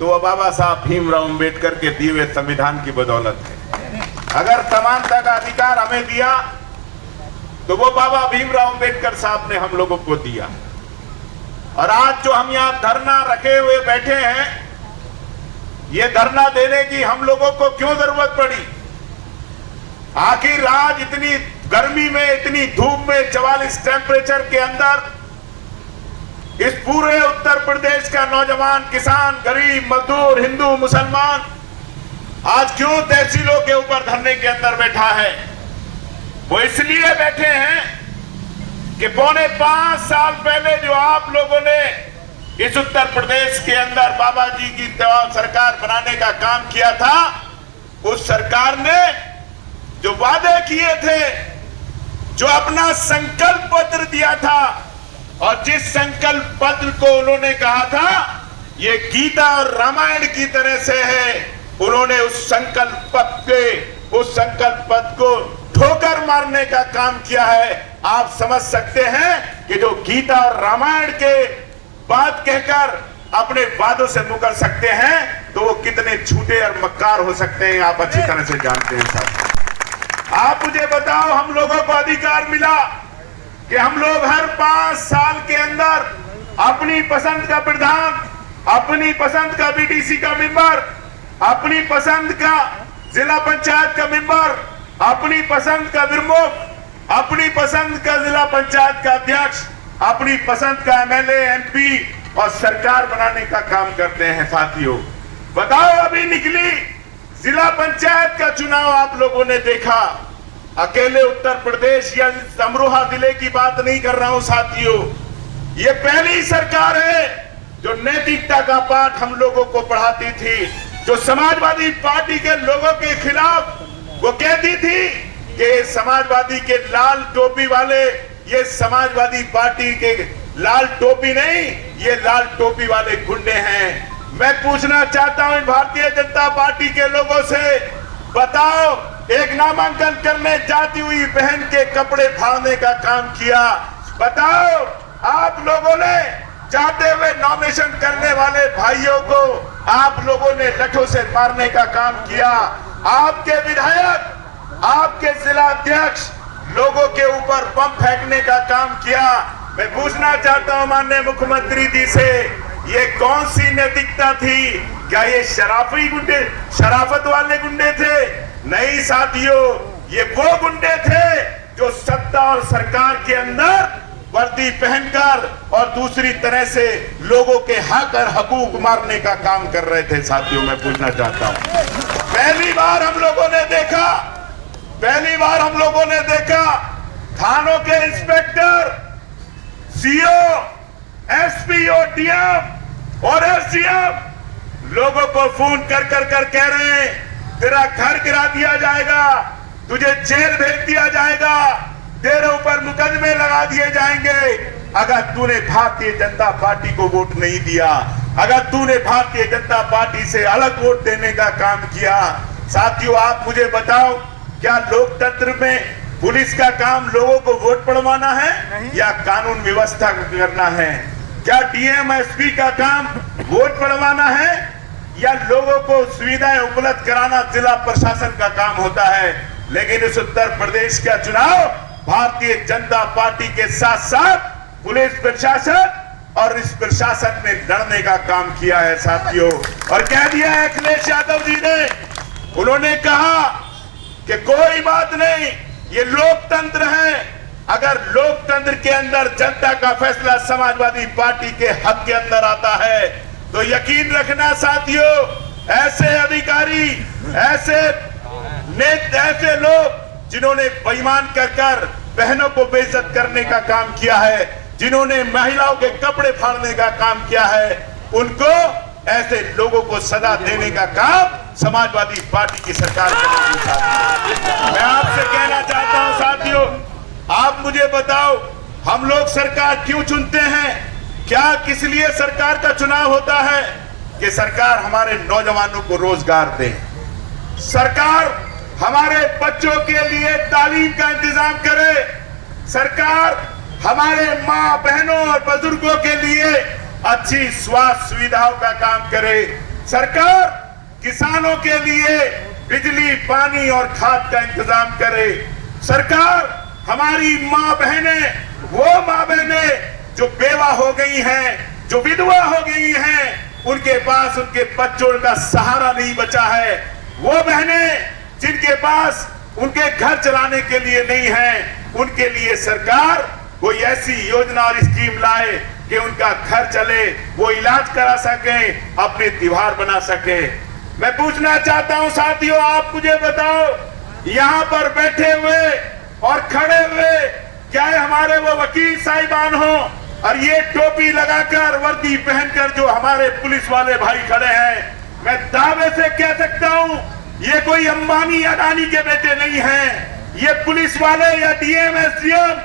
तो वो बाबा साहब भीमराव अंबेडकर के दिए हुए संविधान की बदौलत है। अगर समानता का अधिकार हमें दिया तो वो बाबा भीमराव अंबेडकर साहब ने हम लोगों को दिया। और आज जो हम यहाँ धरना रखे हुए बैठे हैं, ये धरना देने की हम लोगों को क्यों जरूरत पड़ी? आखिर आज इतनी गर्मी में, इतनी धूप में, 44 टेम्परेचर के अंदर इस पूरे उत्तर प्रदेश का नौजवान, किसान, गरीब, मजदूर, हिंदू, मुसलमान आज क्यों तहसीलों के ऊपर धरने के अंदर बैठा है? वो इसलिए बैठे हैं कि पौने 5 साल पहले जो आप लोगों ने इस उत्तर प्रदेश के अंदर बाबा जी की सरकार बनाने का काम किया था, उस सरकार ने जो वादे किए थे, जो अपना संकल्प पत्र दिया था, और जिस संकल्प पत्र को उन्होंने कहा था ये गीता और रामायण की तरह से है, उन्होंने उस संकल्प पत्र को ठोकर मारने का काम किया है। आप समझ सकते हैं कि जो गीता और रामायण के बात कहकर अपने वादों से मुकर सकते हैं तो वो कितने झूठे और मक्कार हो सकते हैं, आप अच्छी तरह से जानते हैं साहब। आप मुझे बताओ, हम लोगों को अधिकार मिला कि हम लोग हर 5 साल के अंदर अपनी पसंद का प्रधान, अपनी पसंद का बीडीसी का मेंबर, अपनी पसंद का जिला पंचायत का मेंबर, अपनी पसंद का प्रमुख, अपनी पसंद का जिला पंचायत का अध्यक्ष, अपनी पसंद का एमएलए, एमपी और सरकार बनाने का काम करते हैं। साथियों बताओ, अभी निकली जिला पंचायत का चुनाव आप लोगों ने देखा, अकेले उत्तर प्रदेश या अमरोहा जिले की बात नहीं कर रहा हूं साथियों, ये पहली सरकार है जो नैतिकता का पाठ हम लोगों को पढ़ाती थी, जो समाजवादी पार्टी के लोगों के खिलाफ वो कहती थी कि समाजवादी के लाल टोपी वाले, ये समाजवादी पार्टी के लाल टोपी नहीं, ये लाल टोपी वाले गुंडे हैं। मैं पूछना चाहता हूं भारतीय जनता पार्टी के लोगों से, बताओ, एक नामांकन करने जाती हुई बहन के कपड़े फाड़ने का काम किया, बताओ, आप लोगों ने चाहते हुए नॉमिनेशन करने वाले भाइयों को आप लोगों ने लठों से मारने का काम किया, आपके विधायक, आपके जिला अध्यक्ष लोगों के ऊपर बम फेंकने का काम किया। मैं पूछना चाहता हूं माननीय मुख्यमंत्री जी से, ये कौन सी नैतिकता थी? क्या ये शराफी गुंडे, शराफत वाले गुंडे थे? नहीं साथियों, ये वो गुंडे थे जो सत्ता और सरकार के अंदर वर्दी पहनकर और दूसरी तरह से लोगों के हक और हकूक मारने का काम कर रहे थे। साथियों मैं पूछना चाहता हूं, पहली बार हम लोगों ने देखा थानों के इंस्पेक्टर, सीओ, एसपी और डीएम और एसडीएम लोगों को फोन कर कह रहे हैं तेरा घर गिरा दिया जाएगा, तुझे जेल भेज दिया जाएगा, तेरे ऊपर मुकदमे लगा दिए जाएंगे अगर तूने भारतीय जनता पार्टी को वोट नहीं दिया, अगर तूने भारतीय जनता पार्टी से अलग वोट देने का काम किया। साथियों आप मुझे बताओ, क्या लोकतंत्र में पुलिस का काम लोगों को वोट पड़वाना है या कानून व्यवस्था करना है? क्या डीएम एसपी का काम वोट पड़वाना है या लोगों को सुविधाएं उपलब्ध कराना जिला प्रशासन का काम होता है? लेकिन इस उत्तर प्रदेश का चुनाव भारतीय जनता पार्टी के साथ साथ पुलिस प्रशासन और इस प्रशासन ने लड़ने का काम किया है साथियों। और कह दिया है अखिलेश यादव जी ने, उन्होंने कहा कि कोई बात नहीं, ये लोकतंत्र है, अगर लोकतंत्र के अंदर जनता का फैसला समाजवादी पार्टी के हक के अंदर आता है तो यकीन रखना साथियों, ऐसे अधिकारी, ऐसे लोग जिन्होंने बेईमान कर बहनों को बेइज्जत करने का काम किया है, जिन्होंने महिलाओं के कपड़े फाड़ने का काम किया है, उनको, ऐसे लोगों को सजा देने का काम समाजवादी पार्टी की सरकार करेगी। मैं आपसे कहना चाहता हूं साथियों, आप मुझे बताओ, हम लोग सरकार क्यों चुनते हैं? क्या किस लिए सरकार का चुनाव होता है? कि सरकार हमारे नौजवानों को रोजगार दे, सरकार हमारे बच्चों के लिए तालीम का इंतजाम करे, सरकार हमारे माँ बहनों और बुजुर्गों के लिए अच्छी स्वास्थ्य सुविधाओं का काम करे, सरकार किसानों के लिए बिजली, पानी और खाद का इंतजाम करे। सरकार हमारी माँ बहनें, वो माँ बहनें जो बेवा हो गई हैं, जो विधवा हो गई हैं, उनके पास उनके बच्चों का सहारा नहीं बचा है, वो बहनें जिनके पास उनके घर चलाने के लिए नहीं है, उनके लिए सरकार कोई ऐसी योजना और स्कीम लाए कि उनका घर चले, वो इलाज करा सके, अपने त्योहार बना सके। मैं पूछना चाहता हूं साथियों, आप मुझे बताओ, यहां पर बैठे हुए और खड़े हुए क्या हमारे वो वकील साहिबान हो और ये टोपी लगाकर, वर्दी पहनकर जो हमारे पुलिस वाले भाई खड़े हैं, मैं दावे से कह सकता हूं ये कोई अंबानी अडानी के बेटे नहीं हैं। ये पुलिस वाले या डीएम, एसडीएम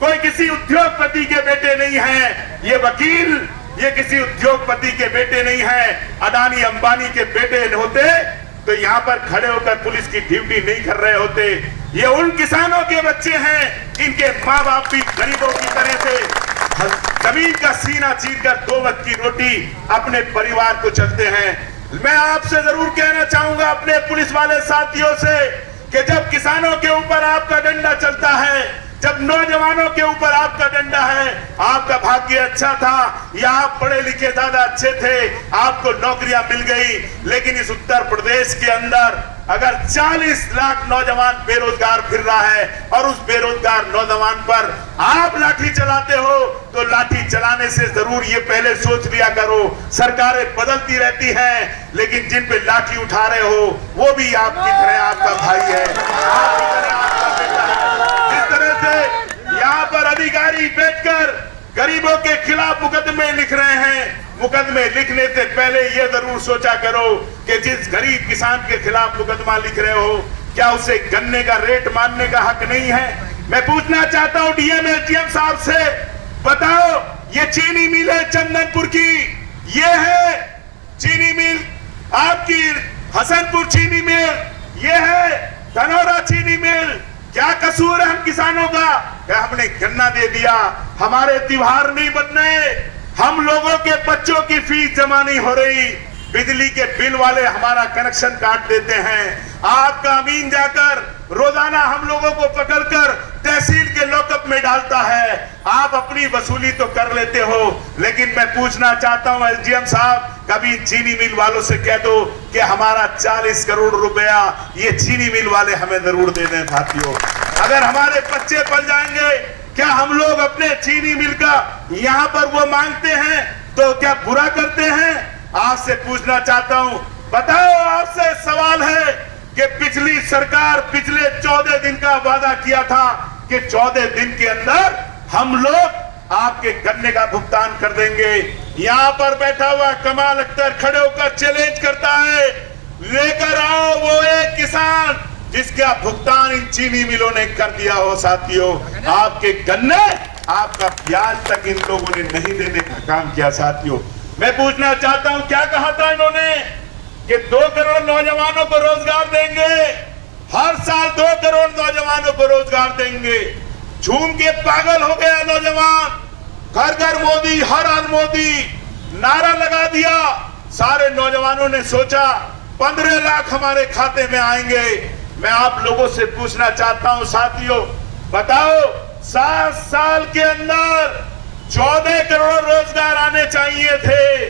कोई किसी उद्योगपति के बेटे नहीं हैं। ये वकील ये किसी उद्योगपति के बेटे नहीं हैं। अडानी अंबानी के बेटे होते तो यहाँ पर खड़े होकर पुलिस की ड्यूटी नहीं कर रहे होते। ये उन किसानों के बच्चे हैं, इनके माँ बाप भी गरीबों की तरह से जमीन का सीना चीरकर 2 वक्त की रोटी अपने परिवार को चलते हैं। मैं आपसे जरूर कहना चाहूंगा अपने पुलिस वाले साथियों से कि जब किसानों के ऊपर आपका डंडा चलता है, जब नौजवानों के ऊपर आपका डंडा है, आपका भाग्य अच्छा था या आप पढ़े लिखे ज्यादा अच्छे थे, आपको नौकरियां मिल गई, लेकिन इस उत्तर प्रदेश के अंदर अगर 40 लाख नौजवान बेरोजगार फिर रहा है और उस बेरोजगार नौजवान पर आप लाठी चलाते हो, तो लाठी चलाने से जरूर ये पहले सोच लिया करो, सरकारें बदलती रहती हैं, लेकिन जिन पे लाठी उठा रहे हो वो भी आपकी तरह आपका भाई है, आपकी तरह आपका बेटा है। जिस तरह से यहाँ पर अधिकारी बैठकर गरीबों के खिलाफ मुकदमे लिख रहे हैं, मुकदमे लिखने से पहले यह जरूर सोचा करो कि जिस गरीब किसान के खिलाफ मुकदमा लिख रहे हो, क्या उसे गन्ने का रेट मानने का हक नहीं है। मैं पूछना चाहता हूं डीएम, एसडीएम साहब से, बताओ ये चीनी मिल है चंदनपुर की, ये है चीनी मिल आपकी हसनपुर चीनी मिल, ये है धनौरा चीनी मिल, क्या कसूर है हम किसानों का? क्या हमने गन्ना दे दिया, हमारे त्योहार नहीं बन रहे, हम लोगों के बच्चों की फीस जमा नहीं हो रही, बिजली के बिल वाले हमारा कनेक्शन काट देते हैं, आपका अमीन जाकर रोजाना हम लोगों को पकड़कर तहसील के लॉकअप में डालता है, आप अपनी वसूली तो कर लेते हो, लेकिन मैं पूछना चाहता हूं एसडीएम साहब, कभी चीनी मिल वालों से कह दो कि हमारा 40 करोड़ रुपया ये चीनी मिल वाले हमें जरूर दे दें साथियों। अगर हमारे बच्चे पल जाएंगे, क्या हम लोग अपने चीनी मिल का यहाँ पर वो मांगते हैं तो क्या बुरा करते हैं? आपसे पूछना चाहता हूं, बताओ, आपसे सवाल है कि पिछली सरकार पिछले 14 दिन का वादा किया था कि 14 दिन के अंदर हम लोग आपके गन्ने का भुगतान कर देंगे। यहाँ पर बैठा हुआ कमाल अख्तर खड़े होकर चैलेंज करता है, लेकर आओ वो एक किसान जिसका भुगतान इन चीनी मिलों ने कर दिया हो। साथियों, आपके गन्ने, आपका ब्याज तक इन लोगों ने नहीं देने का काम किया। साथियों, मैं पूछना चाहता हूं, क्या कहा था इन्होंने कि 2 करोड़ नौजवानों को रोजगार देंगे, हर साल 2 करोड़ नौजवानों को रोजगार देंगे। झूम के पागल हो गया नौजवान, घर घर मोदी, हर हर मोदी नारा लगा दिया। सारे नौजवानों ने सोचा 15 लाख हमारे खाते में आएंगे। मैं आप लोगों से पूछना चाहता हूं साथियों, बताओ 7 साल के अंदर 14 करोड़ रोजगार आने चाहिए थे,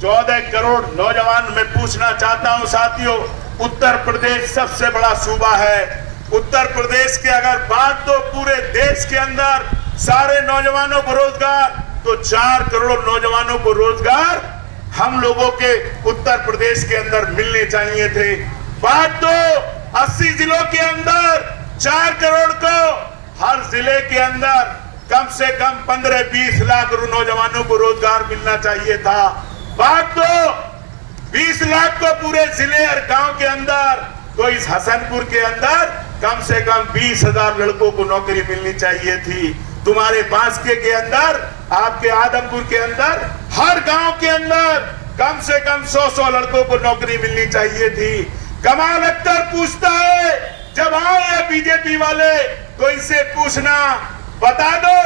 14 करोड़ नौजवान। मैं पूछना चाहता हूं साथियों, उत्तर प्रदेश सबसे बड़ा सूबा है, उत्तर प्रदेश के अगर बात तो पूरे देश के अंदर सारे नौजवानों को रोजगार, तो 4 करोड़ नौजवानों को रोजगार हम लोगों के उत्तर प्रदेश के अंदर मिलने चाहिए थे। बात तो 80 जिलों के अंदर 4 करोड़ को हर जिले के अंदर कम से कम 15-20 लाख नौजवानों को रोजगार मिलना चाहिए था। बात तो 20 लाख को पूरे जिले और गांव के अंदर, तो इस हसनपुर के अंदर कम से कम 20,000 लड़कों को नौकरी मिलनी चाहिए थी। तुम्हारे बांसके के अंदर, आपके आदमपुर के अंदर, हर गांव के अंदर कम से कम 100 लड़कों को नौकरी मिलनी चाहिए थी। कमाल अख्तर पूछता है, जब आए बीजेपी वाले तो इनसे पूछना, बता दो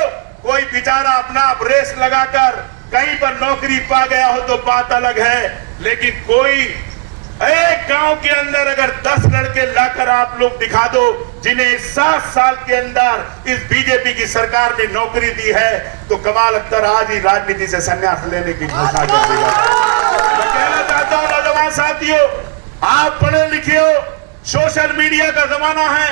कोई बेचारा अपना रेस लगाकर कहीं पर नौकरी पा गया हो तो बात अलग है, लेकिन कोई एक गांव के अंदर अगर 10 लड़के लाकर आप लोग दिखा दो जिन्हें 7 साल के अंदर इस बीजेपी की सरकार ने नौकरी दी है, तो कमाल अख्तर आज ही राजनीति से संन्यास लेने की घोषणा कर देगा। मैं कहना चाहता हूं नौजवान साथियों, आप पढ़े लिखे हो, सोशल मीडिया का जमाना है,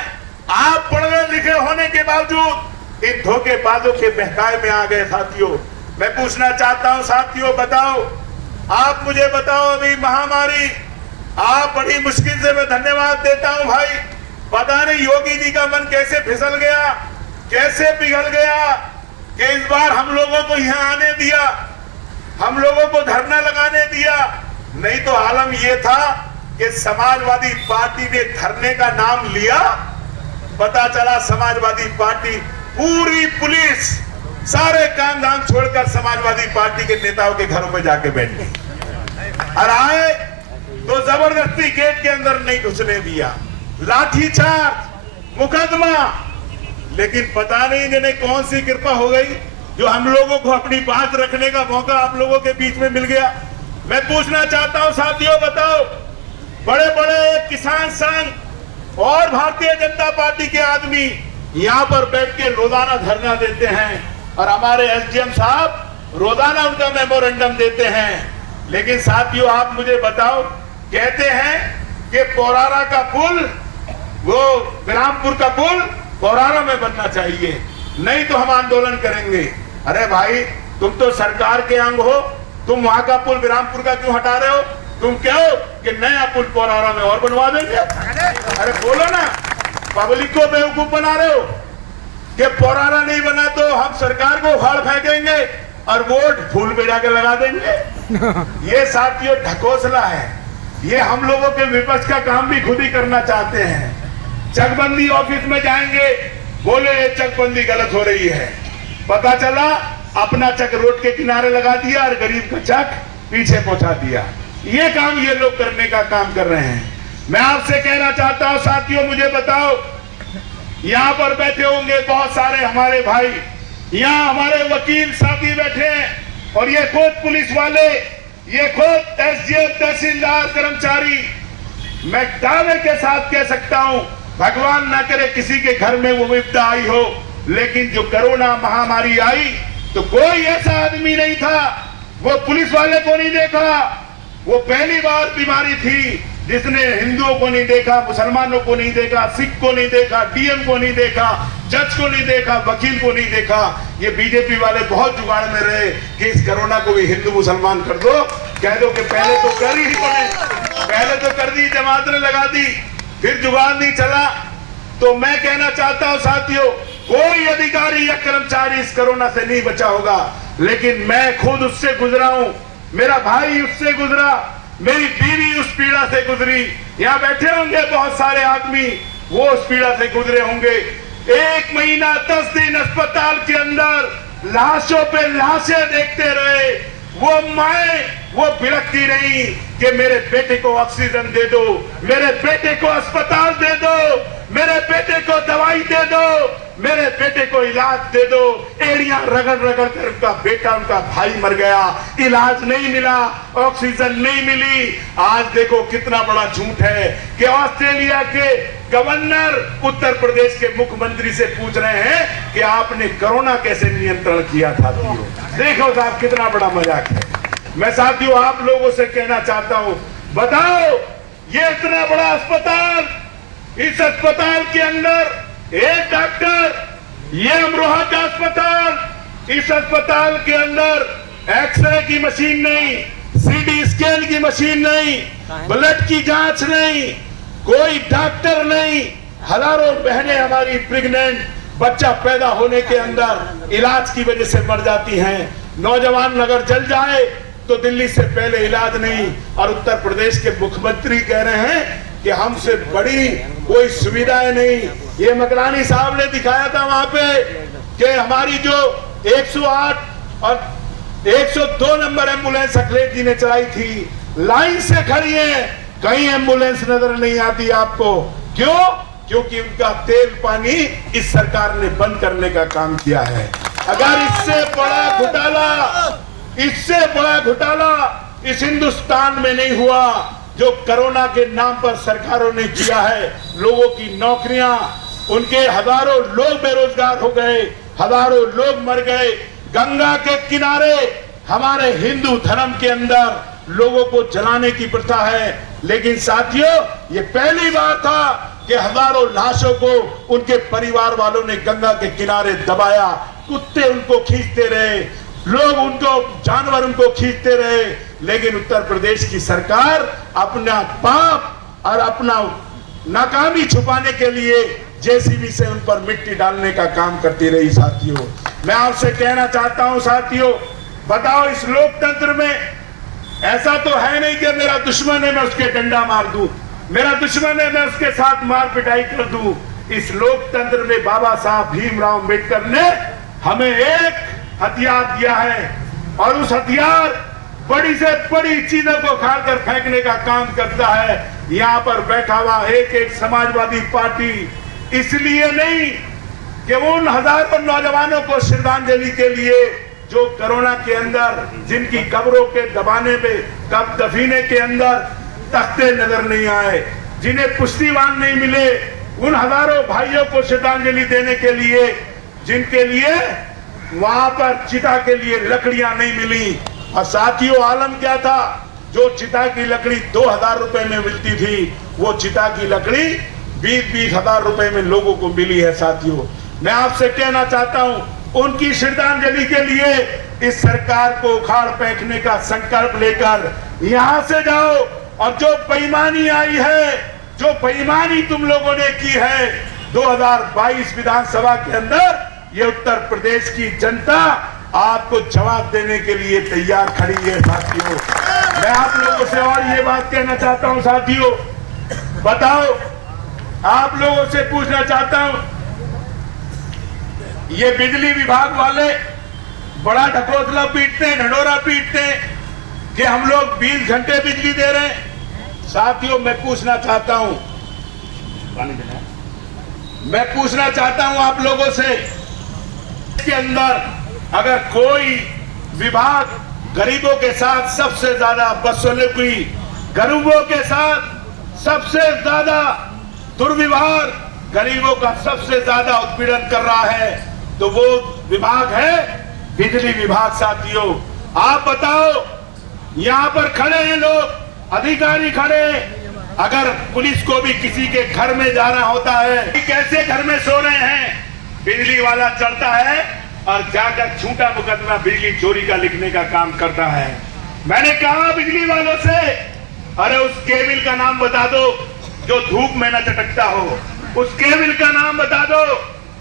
आप पढ़े लिखे होने के बावजूद इन धोखेबाजों के बहकावे में आ गए। साथियों मैं पूछना चाहता हूं, साथियों बताओ, आप मुझे बताओ, अभी महामारी आप बड़ी मुश्किल से, मैं धन्यवाद देता हूं भाई, पता नहीं योगी जी का मन कैसे फिसल गया, कैसे पिघल गया कि इस बार हम लोगों को यहां आने दिया, हम लोगों को धरना लगाने दिया। नहीं तो आलम यह था कि समाजवादी पार्टी ने धरने का नाम लिया, पता चला समाजवादी पार्टी पूरी पुलिस सारे काम धाम छोड़कर समाजवादी पार्टी के नेताओं के घरों पे जाके बैठ गई और आए तो जबरदस्ती गेट के अंदर नहीं घुसने दिया, लाठीचार्ज, मुकदमा। लेकिन पता नहीं इन्हें कौन सी कृपा हो गई जो हम लोगों को अपनी बात रखने का मौका आप लोगों के बीच में मिल गया। मैं पूछना चाहता हूं साथियों बताओ, बड़े बड़े किसान संघ और भारतीय जनता पार्टी के आदमी यहां पर बैठ के रोजाना धरना देते हैं और हमारे एसडीएम साहब रोजाना उनका मेमोरेंडम देते हैं। लेकिन साथियों आप मुझे बताओ, कहते हैं कि पौरारा का पुल, वो विरामपुर का पुल पौरारा में बनना चाहिए, नहीं तो हम आंदोलन करेंगे। अरे भाई तुम तो सरकार के अंग हो, तुम वहां का पुल विरामपुर का क्यों हटा रहे हो? तुम कहो कि नया पुल पौरारा में और बनवा देंगे। अरे बोलो ना, पब्लिक को बेवकूफ बना रहे हो कि पौरारा नहीं बना तो हम सरकार को उखाड़ फेंकेंगे और वोट फूल पे जाके लगा देंगे। ये साथियों ढकोसला है, ये हम लोगों के विपक्ष का काम भी खुद ही करना चाहते हैं। चकबंदी ऑफिस में जाएंगे, बोले ये चकबंदी गलत हो रही है, पता चला अपना चक रोड के किनारे लगा दिया और गरीब का चक पीछे पहुंचा दिया। ये काम ये लोग करने का काम कर रहे हैं। मैं आपसे कहना चाहता हूं साथियों, मुझे बताओ, यहां पर बैठे होंगे बहुत सारे हमारे भाई, यहां हमारे वकील साथी बैठे हैं और ये खुद पुलिस वाले, ये खुद एसडीएम, तहसीलदार, कर्मचारी। मैं दावे के साथ कह सकता हूं, भगवान ना करे किसी के घर में वो विपदा आई हो, लेकिन जो कोरोना महामारी आई तो कोई ऐसा आदमी नहीं था, वो पुलिस वाले को नहीं देखा, वो पहली बार बीमारी थी जिसने हिंदुओं को नहीं देखा, मुसलमानों को नहीं देखा, सिख को नहीं देखा, डीएम को नहीं देखा, जज को नहीं देखा, वकील को नहीं देखा। ये बीजेपी वाले बहुत जुगाड़ में रहे कि इस कोरोना को भी हिंदू मुसलमान कर दो, कह दो कि पहले तो कर ही पड़े, पहले तो कर दी, जमात ने लगा दी, फिर जुगाड़ नहीं चला। तो मैं कहना चाहता हूं साथियों, कोई अधिकारी या कर्मचारी इस कोरोना से नहीं बचा होगा, लेकिन मैं खुद उससे गुजरा हूं, मेरा भाई उससे गुजरा, मेरी बीवी उस पीड़ा से गुजरी। यहां बैठे होंगे बहुत सारे आदमी, वो उस पीड़ा से गुजरे होंगे। 1 महीना 10 दिन अस्पताल के अंदर लाशों पे लाशें देखते रहे। वो माए वो बिलखती रही कि मेरे बेटे को ऑक्सीजन दे दो, मेरे बेटे को अस्पताल दे दो, मेरे बेटे को दवाई दे दो, मेरे बेटे को इलाज दे दो। एड़ियां रगड़ रगड़ कर उनका बेटा, उनका भाई मर गया, इलाज नहीं मिला, ऑक्सीजन नहीं मिली। आज देखो कितना बड़ा झूठ है कि ऑस्ट्रेलिया के गवर्नर उत्तर प्रदेश के मुख्यमंत्री से पूछ रहे हैं कि आपने कोरोना कैसे नियंत्रण किया था। देखो साहब कितना बड़ा मजाक है। मैं साथियों आप लोगों से कहना चाहता हूं, बताओ ये इतना बड़ा अस्पताल, इस अस्पताल के अंदर एक डॉक्टर, ये अमरोहा का अस्पताल, इस अस्पताल के अंदर एक्सरे की मशीन नहीं, सीटी स्कैन की मशीन नहीं, ब्लड की जांच नहीं, कोई डॉक्टर नहीं। हजारों बहनें हमारी प्रेग्नेंट, बच्चा पैदा होने के अंदर इलाज की वजह से मर जाती हैं। नौजवान अगर जल जाए तो दिल्ली से पहले इलाज नहीं, और उत्तर प्रदेश के मुख्यमंत्री कह रहे हैं कि हमसे बड़ी कोई सुविधाएं नहीं। ये मकरानी साहब ने दिखाया था वहां पे कि हमारी जो 108 और 102 नंबर एम्बुलेंस अखिलेश जी ने चलाई थी, लाइन से खड़ी है, कहीं एम्बुलेंस नजर नहीं आती आपको। क्यों? क्योंकि उनका तेल पानी इस सरकार ने बंद करने का काम किया है। अगर इससे बड़ा घोटाला इस हिंदुस्तान में नहीं हुआ जो कोरोना के नाम पर सरकारों ने किया है। लोगों की नौकरियां, उनके हजारों लोग बेरोजगार हो गए, हजारों लोग मर गए। गंगा के किनारे हमारे हिंदू धर्म के अंदर लोगों को जलाने की प्रथा है, लेकिन साथियों ये पहली बार था कि हजारों लाशों को उनके परिवार वालों ने गंगा के किनारे दबाया। कुत्ते उनको खींचते रहे, लोग उनको, जानवर उनको खींचते रहे, लेकिन उत्तर प्रदेश की सरकार अपना पाप और अपना नाकामी छुपाने के लिए जेसीबी से उन पर मिट्टी डालने का काम करती रही। साथियों मैं आपसे कहना चाहता हूं, साथियों बताओ इस लोकतंत्र में ऐसा तो है नहीं कि मेरा दुश्मन है मैं उसके डंडा मार दूं, मेरा दुश्मन है मैं उसके साथ मार पिटाई कर दूं। इस लोकतंत्र में बाबा साहब भीमराव अम्बेडकर ने हमें एक हथियार दिया है और उस हथियार बड़ी से बड़ी चीजों को उखाड़कर फेंकने का काम करता है। यहाँ पर बैठा हुआ एक एक समाजवादी पार्टी इसलिए नहीं कि उन हजारों नौजवानों को श्रद्धांजलि के लिए जो कोरोना के अंदर जिनकी कब्रों के दबाने में कब दफीने के अंदर तख्ते नजर नहीं आए, जिन्हें पुष्टिवान नहीं मिले, उन हजारों भाइयों को श्रद्धांजलि देने के लिए जिनके लिए वहां पर चिता के लिए लकड़ियां नहीं मिली। और साथियों आलम क्या था, जो चिता की लकड़ी 2000 रुपए में मिलती थी वो चिता की लकड़ी 20-20 हजार रुपए में लोगों को मिली है। साथियों मैं आपसे कहना चाहता हूं उनकी श्रद्धांजलि के लिए इस सरकार को उखाड़ फेंकने का संकल्प लेकर यहां से जाओ और जो बेईमानी आई है, जो बेईमानी तुम लोगों ने की है 2022 विधानसभा के अंदर, ये उत्तर प्रदेश की जनता आपको जवाब देने के लिए तैयार खड़ी है। साथियों मैं आप लोगों से और ये बात कहना चाहता हूं, साथियों बताओ, आप लोगों से पूछना चाहता हूं, ये बिजली विभाग वाले बड़ा ढकोसला पीटते हैं, ढंडोरा पीटते हैं कि हम लोग 20 घंटे बिजली दे रहे हैं। साथियों मैं पूछना चाहता हूं आप लोगों से, इसके अंदर अगर कोई विभाग गरीबों के साथ सबसे ज्यादा बदसलूकी हुई, गरीबों के साथ सबसे ज्यादा दुर्व्यवहार, गरीबों का सबसे ज्यादा उत्पीड़न कर रहा है, तो वो विभाग है बिजली विभाग। साथियों आप बताओ, यहां पर खड़े हैं लोग, अधिकारी खड़े हैं, अगर पुलिस को भी किसी के घर में जाना होता है, कैसे घर में सो रहे हैं, बिजली वाला चढ़ता है और जाकर झूठा मुकदमा बिजली चोरी का लिखने का काम करता है। मैंने कहा बिजली वालों से, अरे उस केबिल का नाम बता दो जो धूप में न चटकता हो, उस केबिल का नाम बता दो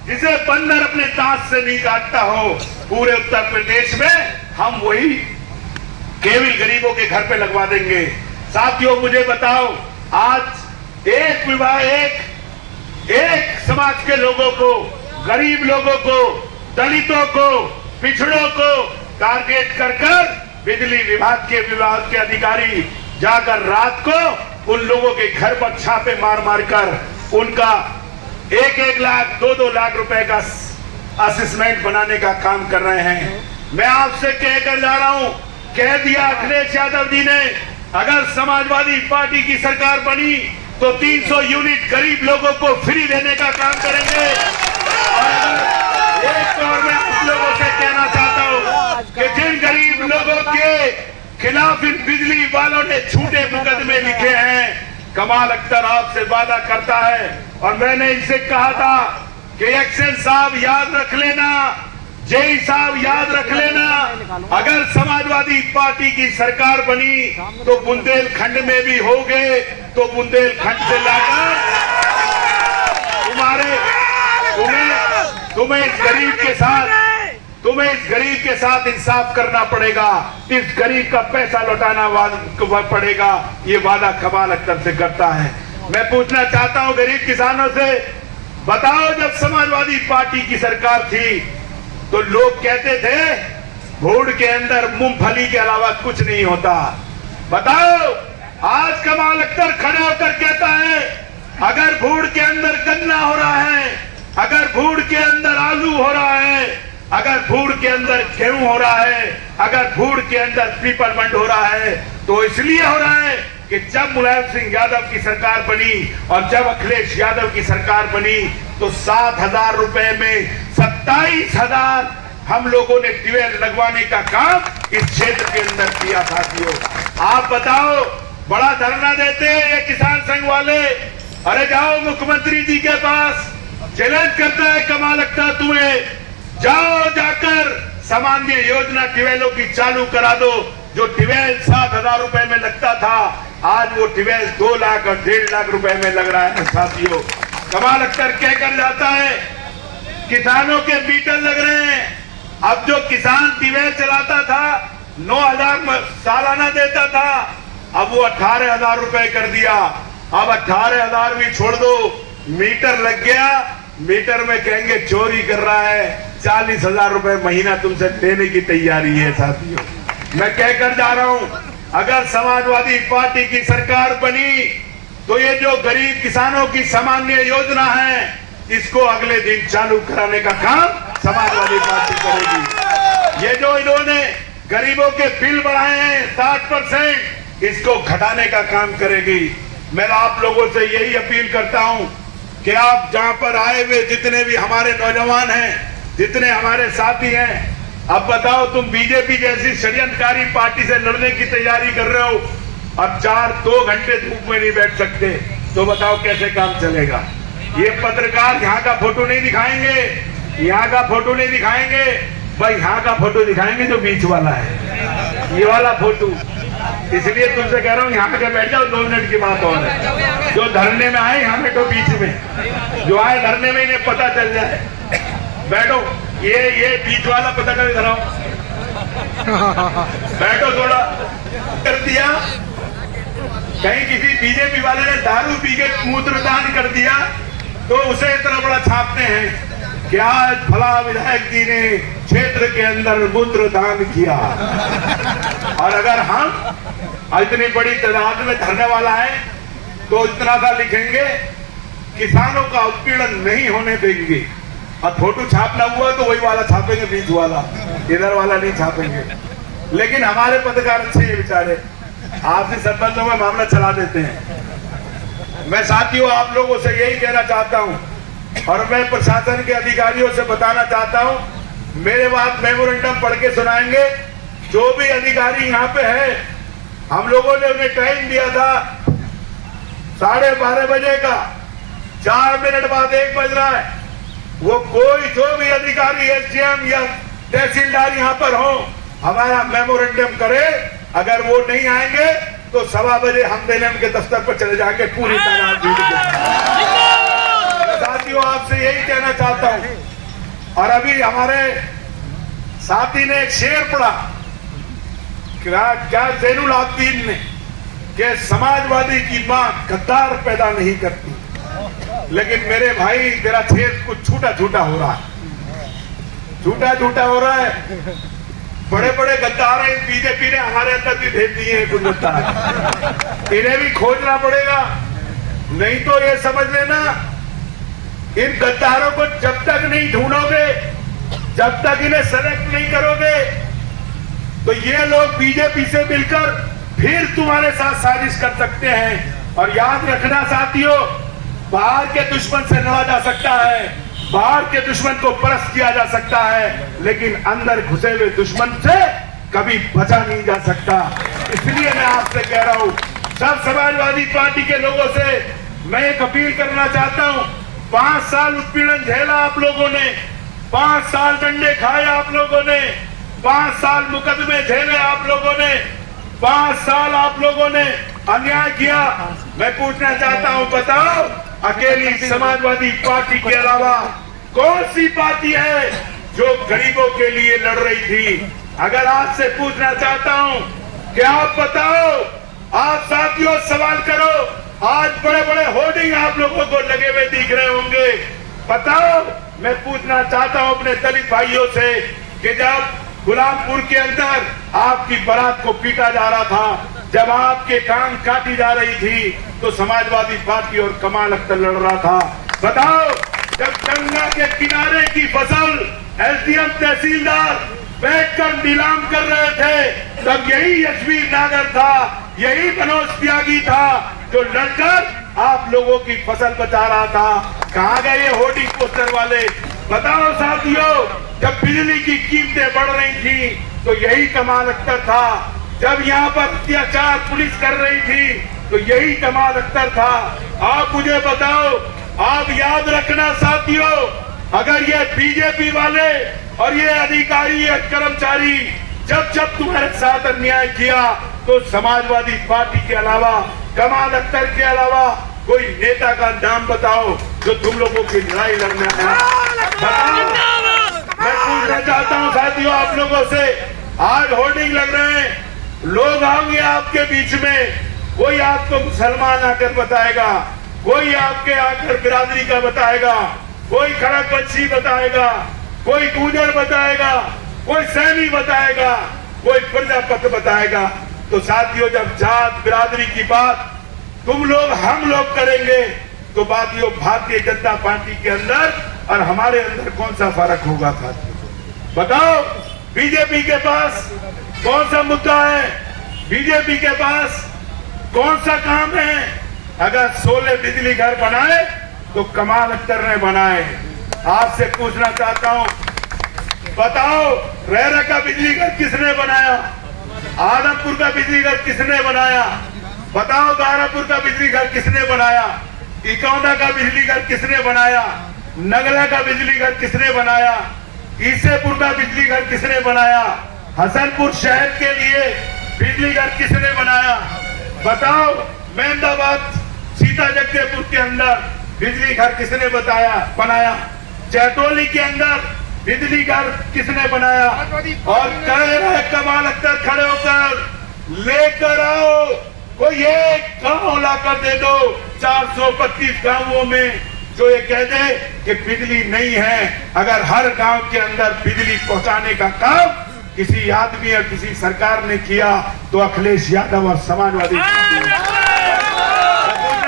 जिसे बंदर अपने दांत से नहीं काटता हो। पूरे उत्तर प्रदेश में हम वही केबिल गरीबों के घर पे लगवा देंगे। साथियों मुझे बताओ, आज एक विभाग एक समाज के लोगों को, गरीब लोगों को, दलितों को, पिछड़ों को टारगेट कर बिजली विभाग के अधिकारी जाकर रात को उन लोगों के घर पर छापे मार कर उनका 1-1 लाख 2-2 लाख रुपए का असेसमेंट बनाने का काम कर रहे हैं। मैं आपसे कहकर जा रहा हूं, कह दिया अखिलेश यादव जी ने, अगर समाजवादी पार्टी की सरकार बनी तो 300 यूनिट गरीब लोगों को फ्री देने का काम करेंगे। और एक और मैं आप लोगों से कहना चाहता हूं कि जिन गरीब लोगों के खिलाफ इन बिजली वालों ने झूठे मुकदमे लिखे हैं, कमाल अख्तर आपसे वादा करता है, और मैंने इनसे कहा था कि एक्शन साहब याद रख लेना, जेई साहब याद रख लेना, अगर समाजवादी पार्टी की सरकार बनी तो बुंदेलखंड में भी हो गए, तो बुंदेलखंड से लाकर तुम्हें इस गरीब के साथ इंसाफ करना पड़ेगा, इस गरीब का पैसा लौटाना पड़ेगा। ये वादा कमाल अख्तर से करता है। मैं पूछना चाहता हूं गरीब किसानों से, बताओ जब समाजवादी पार्टी की सरकार थी तो लोग कहते थे भूड़ के अंदर मूंगफली के अलावा कुछ नहीं होता। बताओ आज कमाल अख्तर खड़े होकर कहता है अगर भूड़ के अंदर गन्ना हो रहा है, अगर भूड़ के अंदर आलू हो रहा है, अगर भूड़ के अंदर गेहूं हो रहा है, अगर भूड़ के अंदर पीपल मंड हो रहा है, तो इसलिए हो रहा है कि जब मुलायम सिंह यादव की सरकार बनी और जब अखिलेश यादव की सरकार बनी तो 7,000 रुपए में 27,000 हम लोगों ने ट्यूबवेल लगवाने का काम इस क्षेत्र के अंदर किया। साथियों, आप बताओ, बड़ा धरना देते हैं ये किसान संघ वाले, अरे जाओ मुख्यमंत्री जी के पास, चैलेंज करता है कमा लगता तुम्हें, जाओ जाकर सामान्य योजना ट्यूबवेलों की चालू करा दो। जो ट्यूबवेल 7,000 रुपए में लगता था, आज वो ट्यूबवेल 2 लाख और 1.5 लाख रुपए में लग रहा है। साथियों, कमाल अख्तर कह कर जाता है किसानों के मीटर लग रहे हैं। अब जो किसान ट्यूबवेल चलाता था 9,000 सालाना देता था, अब वो 18,000 रुपए कर दिया। अब 18,000 भी छोड़ दो, मीटर लग गया, मीटर में कहेंगे चोरी कर रहा है, 40,000 रुपए महीना तुमसे देने की तैयारी है। साथियों, मैं कहकर जा रहा हूं, अगर समाजवादी पार्टी की सरकार बनी तो ये जो गरीब किसानों की सामान्य योजना है इसको अगले दिन चालू कराने का काम समाजवादी पार्टी करेगी। ये जो इन्होंने गरीबों के बिल बढ़ाए हैं 60%, इसको घटाने का काम करेगी। मैं आप लोगों से यही अपील करता हूं कि आप जहां पर आए हुए जितने भी हमारे नौजवान हैं, जितने हमारे साथी हैं, अब बताओ, तुम बीजेपी जैसी षड्यंत्रकारी पार्टी से लड़ने की तैयारी कर रहे हो, अब 2 घंटे धूप में नहीं बैठ सकते, तो बताओ कैसे काम चलेगा। ये पत्रकार यहाँ का फोटो नहीं दिखाएंगे, यहाँ का फोटो नहीं दिखाएंगे भाई, यहाँ का फोटो दिखाएंगे जो बीच वाला है, ये वाला फोटो। इसलिए तुमसे कह रहा हूँ यहाँ पे बैठ जाओ, 2 मिनट की बात और है। जो धरने में आए यहाँ बैठो, बीच में जो आए धरने में इन्हें पता चल जाए, बैठो। ये बीच वाला पता कर कराओ, बैठो। थोड़ा कर दिया, कहीं किसी बीजेपी वाले ने दारू पी के मूत्रदान कर दिया तो उसे इतना बड़ा छापते हैं कि आज फला विधायक जी ने क्षेत्र के अंदर मूत्रदान किया। और अगर हम इतनी बड़ी तादाद में धरने वाला है तो इतना सा लिखेंगे, किसानों का उत्पीड़न नहीं होने देंगे। और फोटो छापना हुआ तो वही वाला छापेंगे, बीच वाला, इधर वाला नहीं छापेंगे। लेकिन हमारे पत्रकार अच्छे हैं बेचारे, आपसी संबंधों में मामला चला देते हैं। मैं साथियों आप लोगों से यही कहना चाहता हूं और मैं प्रशासन के अधिकारियों से बताना चाहता हूं, मेरे बाद मेमोरेंडम पढ़ के सुनाएंगे। जो भी अधिकारी यहाँ पे है, हम लोगों ने उन्हें टाइम दिया था 12:30 बजे का, 4 मिनट बाद 1 बज रहा है। वो कोई जो भी अधिकारी एसडीएम या तहसीलदार यहाँ पर हो, हमारा मेमोरेंडम करे। अगर वो नहीं आएंगे तो 1:15 बजे हम देने उनके दफ्तर पर चले जाएंगे पूरी तरह। साथियों आपसे यही कहना चाहता हूं। और अभी हमारे साथी ने एक शेर पढ़ा, क्या जैनुल आबदीन ने, कि समाजवादी की मां गद्दार पैदा नहीं करती। लेकिन मेरे भाई तेरा छेद कुछ छूटा छूटा हो रहा है, छूटा छूटा हो रहा है। बड़े बड़े गद्दार हैं, बीजेपी ने हमारे अंदर भी भेज दिए हैं कुछ गद्दार, इन्हें भी खोजना पड़ेगा। नहीं तो ये समझ लेना, इन गद्दारों को जब तक नहीं ढूंढोगे, जब तक इन्हें सेलेक्ट नहीं करोगे, तो ये लोग बीजेपी से मिलकर फिर तुम्हारे साथ साजिश कर सकते हैं। और याद रखना साथियों, बाहर के दुश्मन से लड़ा जा सकता है, बाहर के दुश्मन को परस्त किया जा सकता है, लेकिन अंदर घुसे हुए दुश्मन से कभी बचा नहीं जा सकता। इसलिए मैं आपसे कह रहा हूं, सब समाजवादी पार्टी के लोगों से मैं एक अपील करना चाहता हूं। 5 साल उत्पीड़न झेला आप लोगों ने, 5 साल डंडे खाए आप लोगों ने, 5 साल मुकदमे झेले आप लोगों ने, 5 साल आप लोगों ने अन्याय किया। मैं पूछना चाहता हूं, बताओ अकेली समाजवादी पार्टी के अलावा कौन सी पार्टी है जो गरीबों के लिए लड़ रही थी? अगर आपसे पूछना चाहता हूं कि आप बताओ, आप साथियों सवाल करो। आज बड़े बड़े होर्डिंग आप लोगों को लगे हुए दिख रहे होंगे, बताओ। मैं पूछना चाहता हूं अपने दलित भाइयों से कि जब गुलामपुर के अंदर आपकी बारात को पीटा जा रहा था, जब आपके कान काटी जा रही थी, तो समाजवादी पार्टी और कमाल अख्तर लड़ रहा था। बताओ, जब गंगा के किनारे की फसल एसडीएम तहसीलदार बैठकर नीलाम कर रहे थे, तब यही यशवीर नागर था, यही मनोज त्यागी था जो लड़कर आप लोगों की फसल बचा रहा था। कहां गए ये होर्डिंग पोस्टर वाले? बताओ साथियों, जब बिजली की कीमतें बढ़ रही थी तो यही कमाल अख्तर था। जब यहाँ पर अत्याचार पुलिस कर रही थी तो यही कमाल अख्तर था। आप मुझे बताओ, आप याद रखना साथियों, अगर ये बीजेपी वाले और ये अधिकारी, ये कर्मचारी जब जब तुम्हारे साथ अन्याय किया तो समाजवादी पार्टी के अलावा, कमाल अख्तर के अलावा कोई नेता का नाम बताओ जो तुम लोगों की लड़ाई लड़ने आया। बताओ। मैं पूछना चाहता हूं साथियों आप लोगों से, आज होर्डिंग लग रहे हैं, लोग आएंगे आपके बीच में, कोई आपको मुसलमान आकर बताएगा, कोई आपके आकर बिरादरी का बताएगा, कोई खड़गवंशी बताएगा, कोई गुजर बताएगा, कोई सैनी बताएगा, कोई प्रजापति बताएगा। तो साथियों, जब जात बिरादरी की बात तुम लोग हम लोग करेंगे तो साथियों भारतीय जनता पार्टी के अंदर और हमारे अंदर कौन सा फर्क होगा साथियों? बताओ, बीजेपी के पास कौन सा मुद्दा है? बीजेपी के पास कौन सा काम है? अगर 16 बिजली घर बनाए तो कमाल अख्तर ने बनाए। आपसे पूछना चाहता हूं, बताओ, रेरा का बिजली घर किसने बनाया? आदमपुर का बिजली घर किसने बनाया? बताओ, दारापुर का बिजली घर किसने बनाया? इकौंदा का बिजली घर किसने बनाया? नगला का बिजली घर किसने बनाया? ईसेपुर का बिजली घर किसने बनाया? हसनपुर शहर के लिए बिजली घर किसने बनाया? बताओ, मेहमदाबाद सीता जगदेपुर के अंदर बिजली घर किसने बनाया? चैतोली के अंदर बिजली घर किसने बनाया? और कह रहे कमाल अख्तर खड़े होकर लेकर आओ, कोई एक गांव लाकर दे दो 425 गांवों में जो ये कह दे कि बिजली नहीं है। अगर हर गांव के अंदर बिजली पहुंचाने का काम किसी आदमी और किसी सरकार ने किया तो अखिलेश यादव और समाजवादी पूछना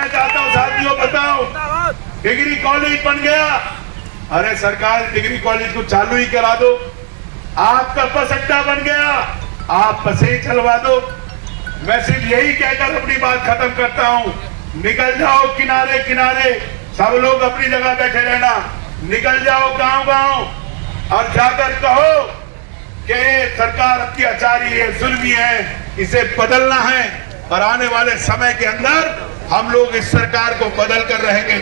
चाहता हूं साथियों, बताओ, डिग्री कॉलेज बन गया, अरे सरकार डिग्री कॉलेज को चालू ही करा दो। आपका बस अड्डा बन गया, आप बसें ही चलवा दो। मैं सिर्फ यही कहकर अपनी बात खत्म करता हूं, निकल जाओ किनारे किनारे, सब लोग अपनी जगह बैठे रहना, निकल जाओ गांव गांव और जाकर कहो कि सरकार अत्याचारी है, जुल्मी है, इसे बदलना है। और आने वाले समय के अंदर हम लोग इस सरकार को बदल कर रहेंगे।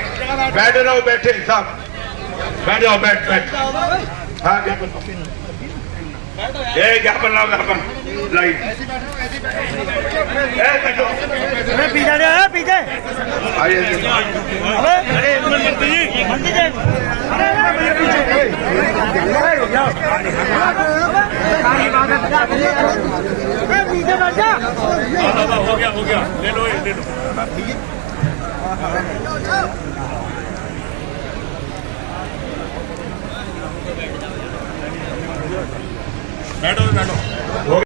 बैठ रहो, बैठे साहब, बैठ जाओ, बैठ। हाँ, ये ज्ञापन लाओ, ज्ञापन लाइट पीछे आइए। हो गया ले लो। बैठो।